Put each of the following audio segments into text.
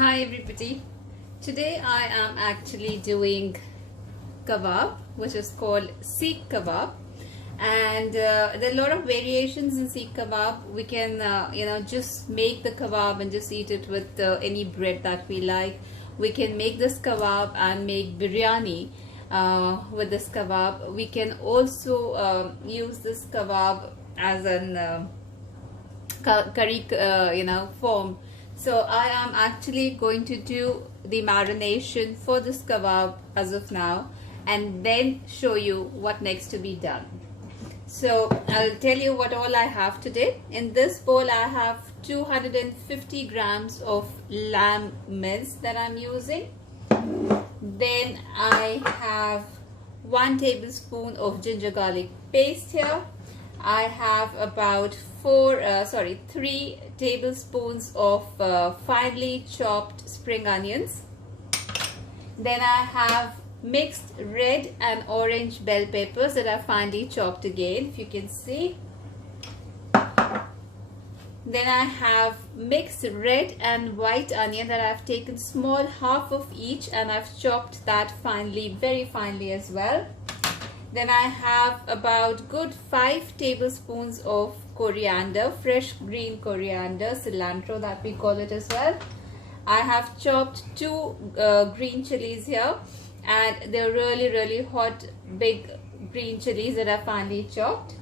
Hi everybody. Today I am actually doing kebab, which is called SEEKH Kebab, and there are a lot of variations in SEEKH Kebab. We can just make the kebab and just eat it with any bread that we like. We can make this kebab and make biryani with this kebab. We can also use this kebab as an curry form. So I am actually going to do the marination for this kebab as of now, and then show you what next to be done. So I'll tell you what all I have today. In this bowl I have 250 grams of lamb minced that I'm using. Then I have 1 tablespoon of ginger garlic paste here. I have about 3 tablespoons of finely chopped spring onions. Then I have mixed red and orange bell peppers that are finely chopped again, if you can see. Then I have mixed red and white onion that I've taken small half of each, and I've chopped that finely, very finely as well. Then I have about good 5 tablespoons of coriander, fresh green coriander, cilantro that we call it as well. I have chopped 2 green chilies here, and they're really hot big green chilies that are finely chopped.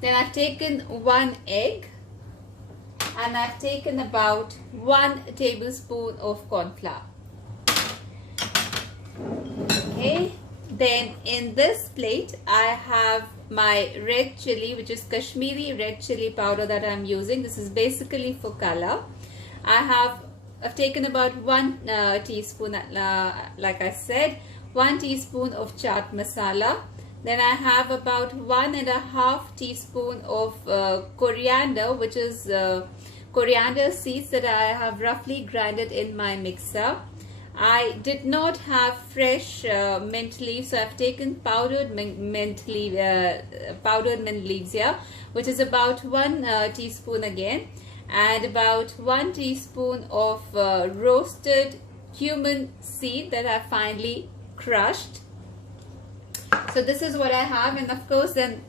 Then I've taken 1 egg, and I've taken about 1 tablespoon of corn flour. Okay. Then in this plate I have my red chili, which is Kashmiri red chili powder that I'm using. This is basically for color. I've taken about 1 teaspoon, like I said, 1 teaspoon of chaat masala. Then I have about 1.5 teaspoon of coriander, which is coriander seeds that I have roughly grinded in my mixer. I did not have fresh mint leaves, so I've taken powdered mint leaves here, which is about 1 teaspoon again, and about 1 teaspoon of roasted cumin seed that I finely crushed. So this is what I have, and of course then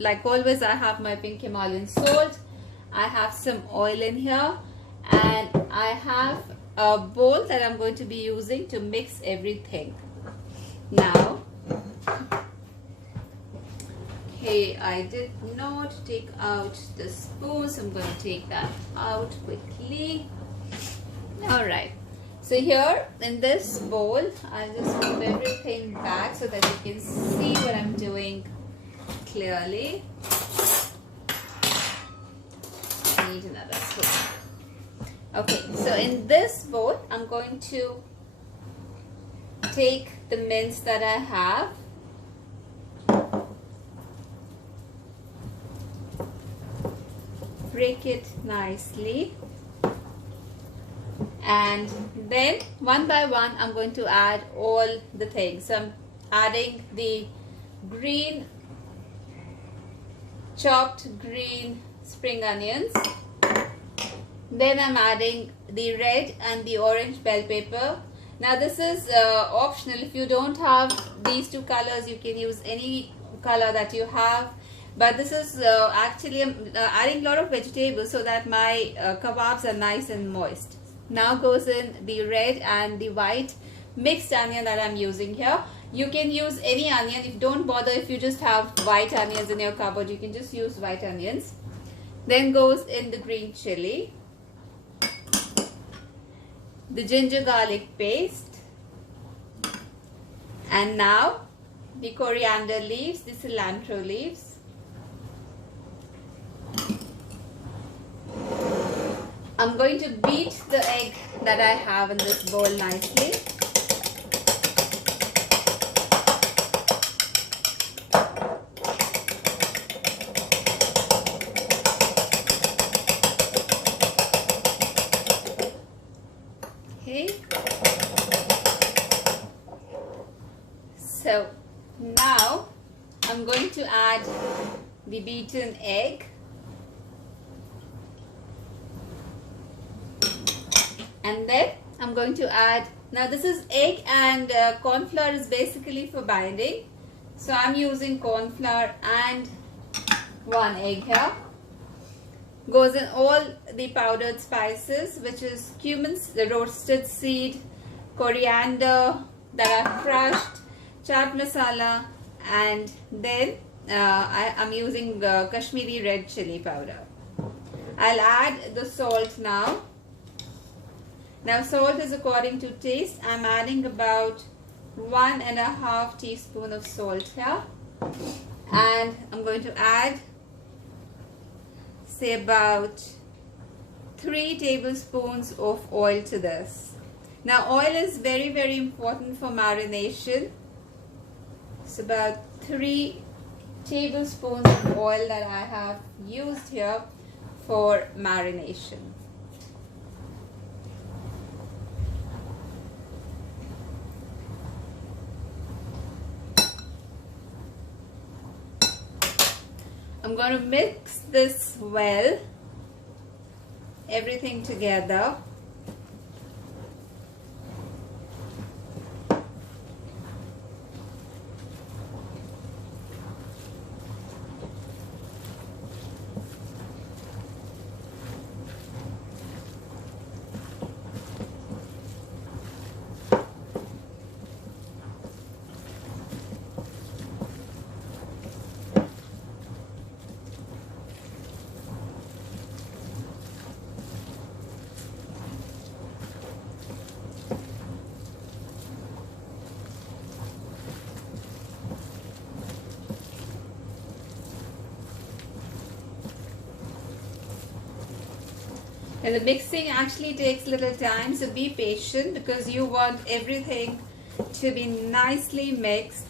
like always I have my pink Himalayan salt. I have some oil in here, and I have a bowl that I'm going to be using to mix everything. Now, okay, I did not take out the spoon, so I'm going to take that out quickly. Alright, so here in this bowl, I'll just move everything back so that you can see what I'm doing clearly. I need another spoon. Okay, so in this bowl, I'm going to take the mince that I have, break it nicely, and then one by one I'm going to add all the things. So I'm adding the chopped green spring onions. Then I'm adding the red and the orange bell pepper. Now this is optional. If you don't have these 2 colors, you can use any color that you have. But this is actually adding a lot of vegetables so that my kebabs are nice and moist. Now goes in the red and the white mixed onion that I'm using here. You can use any onion. Don't bother if you just have white onions in your cupboard. You can just use white onions. Then goes in the green chili, the ginger garlic paste, and now the coriander leaves, the cilantro leaves. I'm going to beat the egg that I have in this bowl nicely. So now I'm going to add the beaten egg. And then I'm going to add, now this is egg and corn flour is basically for binding. So I'm using corn flour and 1 egg here. Goes in all the powdered spices, which is cumin, the roasted seed, coriander that I've crushed, chaat masala, and then I'm using Kashmiri red chili powder. I'll add the salt now. Now salt is according to taste. I'm adding about 1.5 teaspoon of salt here, and I'm going to add say about 3 tablespoons of oil to this. Now oil is very, very important for marination. It's about 3 tablespoons of oil that I have used here for marination. I'm going to mix this well, everything together. And the mixing actually takes little time, so be patient because you want everything to be nicely mixed.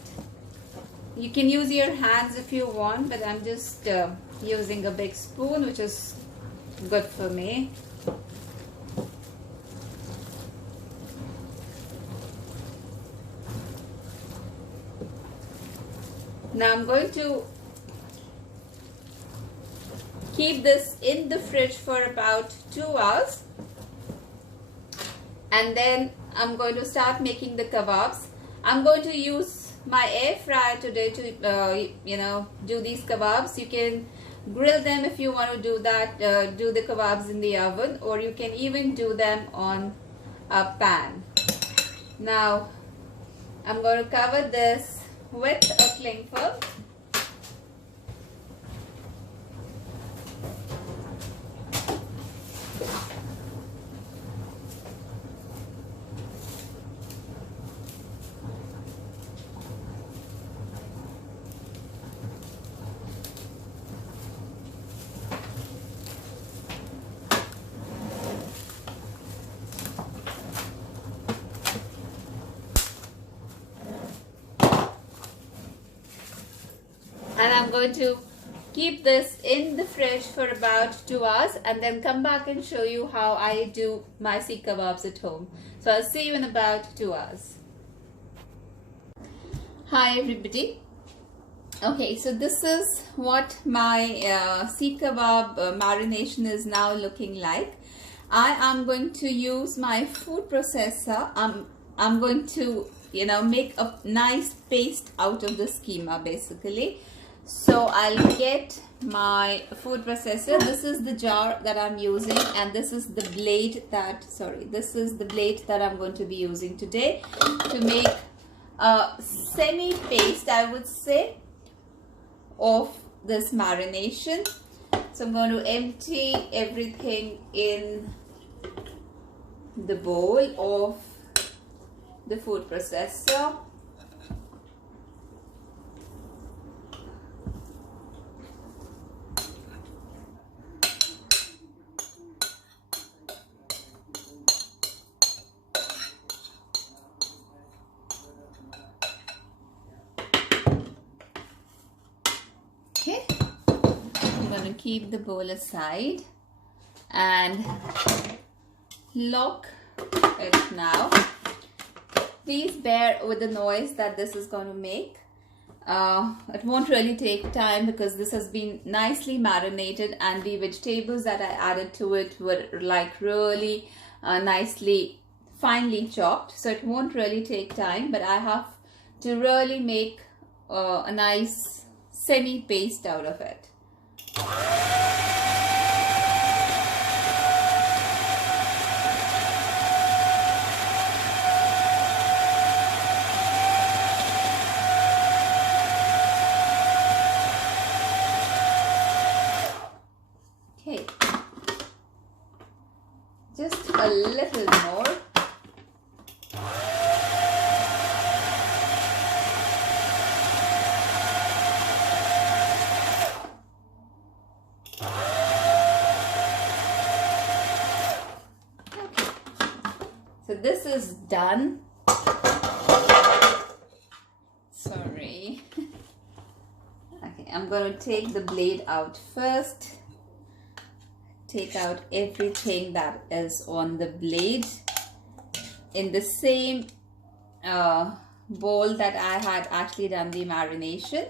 You can use your hands if you want, but I'm just using a big spoon, which is good for me. Now I'm going to keep this in the fridge for about 2 hours, and then I'm going to start making the kebabs. I'm going to use my air fryer today to do these kebabs. You can grill them if you want to do that, do the kebabs in the oven, or you can even do them on a pan. Now I'm going to cover this with a cling film. And I'm going to keep this in the fridge for about 2 hours and then come back and show you how I do my seekh kebabs at home. So I'll see you in about 2 hours. Hi everybody. Okay, so this is what my seekh kebab marination is now looking like. I am going to use my food processor. I'm going to make a nice paste out of the schema basically. So I'll get my food processor. This is the jar that I'm using, and this is the blade that I'm going to be using today to make a semi paste, I would say, of this marination. So I'm going to empty everything in the bowl of the food processor. Okay, I'm going to keep the bowl aside and lock it now. Please bear with the noise that this is going to make. It won't really take time because this has been nicely marinated and the vegetables that I added to it were like really nicely finely chopped, so it won't really take time, but I have to really make a nice semi paste out of it. Okay, just a little more. So this is done. Sorry. Okay, I'm going to take the blade out first. Take out everything that is on the blade in the same bowl that I had actually done the marination.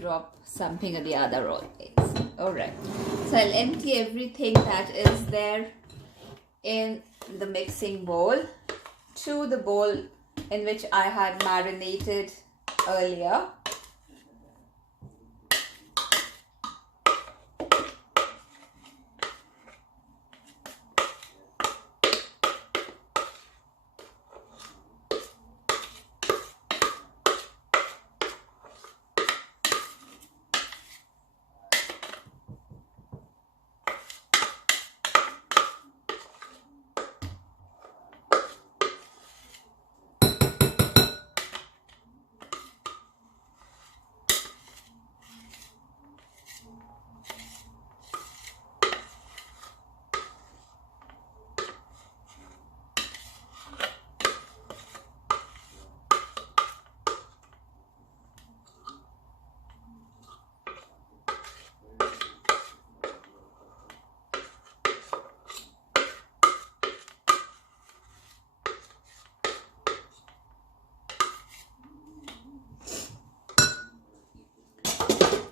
Drop something or the other always. Alright, so I'll empty everything that is there in the mixing bowl to the bowl in which I had marinated earlier.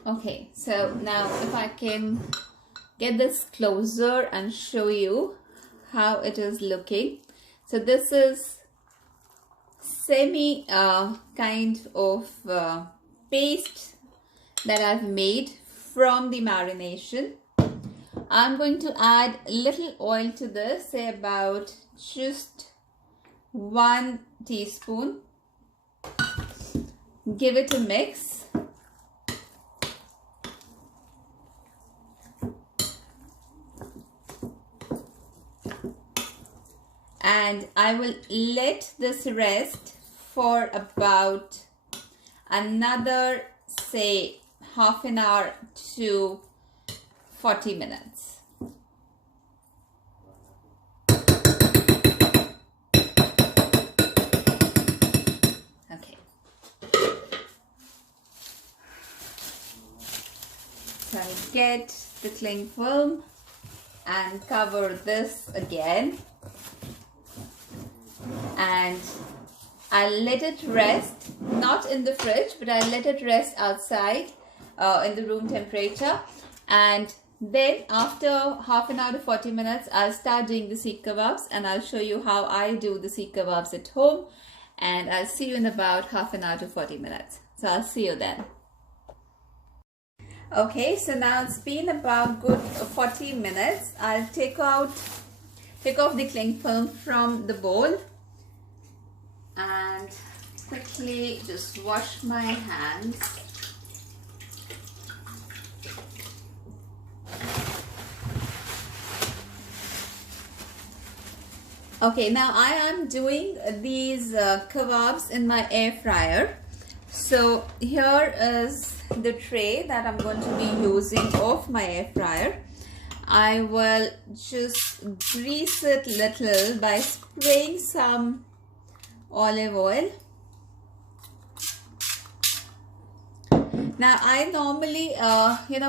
Okay, so now if I can get this closer and show you how it is looking. So this is semi kind of paste that I've made from the marination. I'm going to add a little oil to this, say about just 1 teaspoon. Give it a mix. And I will let this rest for about another, say, half an hour to 40 minutes. Okay. So I'll get the cling film and cover this again. And I'll let it rest, not in the fridge, but I'll let it rest outside in the room temperature. And then after half an hour to 40 minutes, I'll start doing the seekh kebabs, and I'll show you how I do the seekh kebabs at home. And I'll see you in about half an hour to 40 minutes. So I'll see you then. Okay, so now it's been about good 40 minutes. I'll take off the cling film from the bowl and quickly just wash my hands. Okay, now I am doing these kebabs in my air fryer. So here is the tray that I'm going to be using of my air fryer. I will just grease it little by spraying some olive oil. Now I normally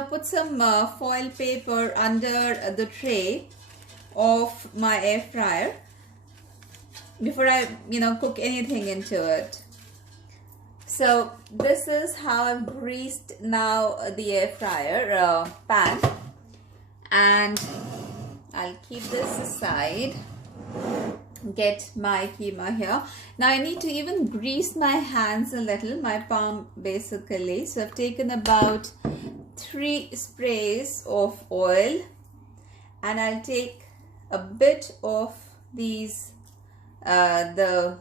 put some foil paper under the tray of my air fryer before I cook anything into it. So this is how I've greased now the air fryer pan, and I'll keep this aside. Get my keema here. Now I need to even grease my hands a little, my palm basically. So I've taken about 3 sprays of oil, and I'll take a bit of these the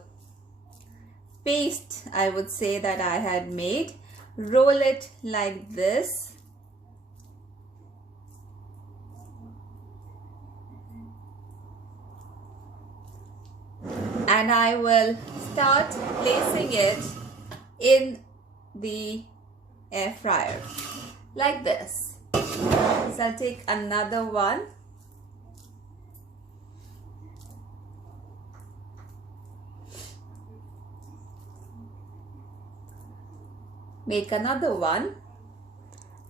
paste, I would say, that I had made. Roll it like this. And I will start placing it in the air fryer like this. So I'll take another one. Make another one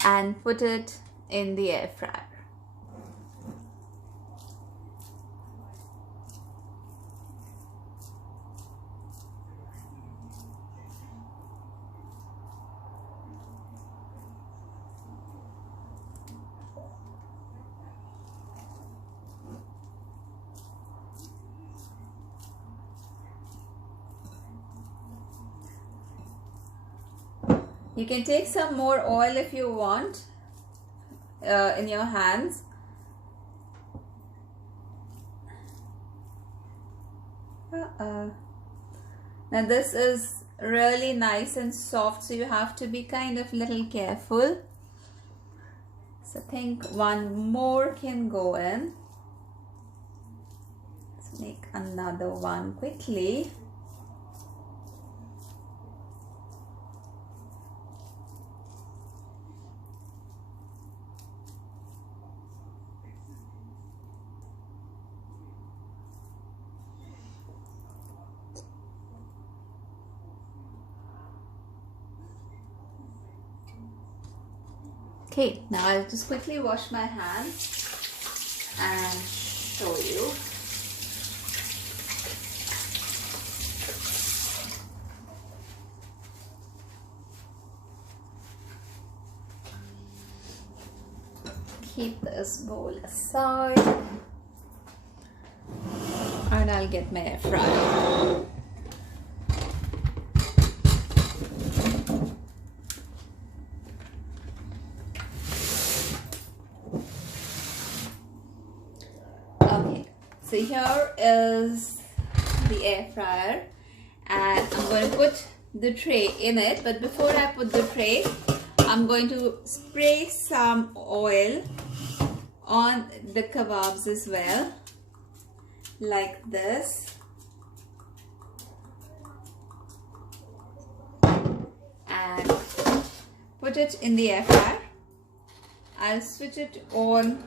and put it in the air fryer. You can take some more oil if you want in your hands. Now this is really nice and soft, so you have to be kind of little careful. So I think one more can go in. Let's make another one quickly. Okay, now I'll just quickly wash my hands and show you. Keep this bowl aside, and I'll get my air fryer. So here is the air fryer, and I'm going to put the tray in it. But before I put the tray, I'm going to spray some oil on the kebabs as well, like this. And put it in the air fryer. I'll switch it on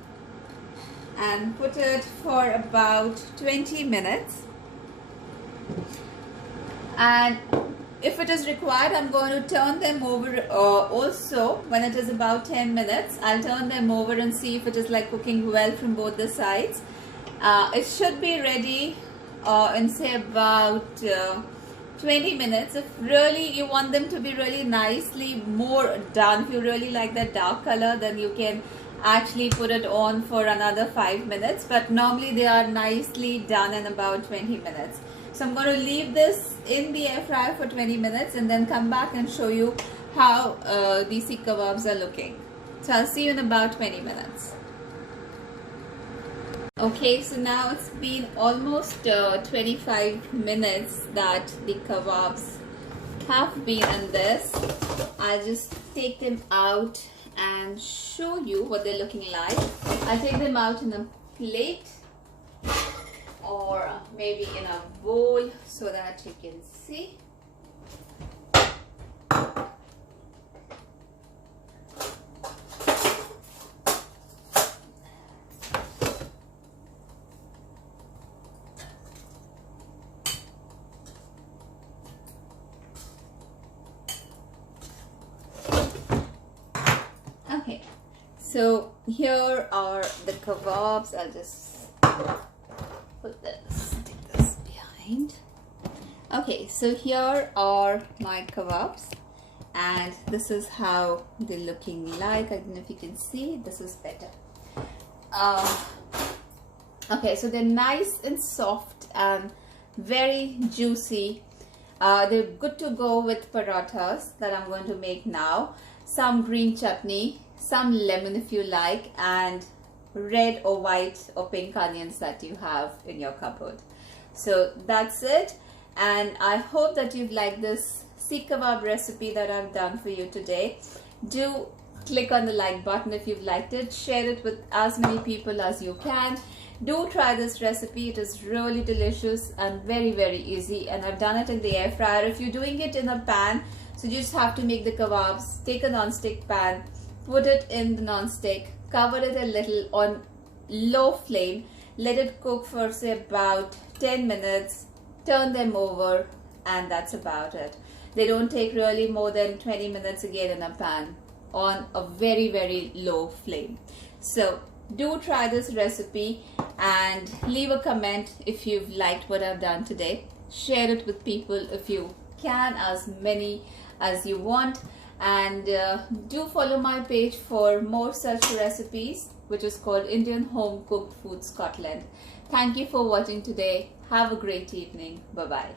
and put it for about 20 minutes. And if it is required, I'm going to turn them over also. When it is about 10 minutes, I'll turn them over and see if it is like cooking well from both the sides. It should be ready in say about 20 minutes. If really you want them to be really nicely more done, if you really like that dark color, then you can actually put it on for another 5 minutes, but normally they are nicely done in about 20 minutes. So I'm going to leave this in the air fryer for 20 minutes and then come back and show you how the seekh kebabs are looking. So I'll see you in about 20 minutes. Okay, so now it's been almost 25 minutes that the kebabs have been in this. I'll just take them out and show you what they're looking like. I'll take them out in a plate or maybe in a bowl so that you can see. So here are the kebabs. I'll just stick this behind. Okay, so here are my kebabs, and this is how they're looking like. I don't know if you can see. This is better. Okay, so they're nice and soft and very juicy. They're good to go with parathas that I'm going to make now. Some green chutney, some lemon if you like, and red or white or pink onions that you have in your cupboard. So that's it, and I hope that you've liked this Seekh Kebab recipe that I've done for you today. Do click on the like button if you've liked it. Share it with as many people as you can. Do try this recipe. It is really delicious and very, very easy, and I've done it in the air fryer. If you're doing it in a pan, so you just have to make the kebabs, take a non-stick pan, put it in the non-stick, cover it a little on low flame, let it cook for say about 10 minutes, turn them over, and that's about it. They don't take really more than 20 minutes again in a pan on a very, very low flame. So do try this recipe and leave a comment if you've liked what I've done today. Share it with people if you can, as many as you want, and do follow my page for more such recipes, which is called Indian Home Cooked Food Scotland. Thank you for watching today. Have a great evening. Bye bye.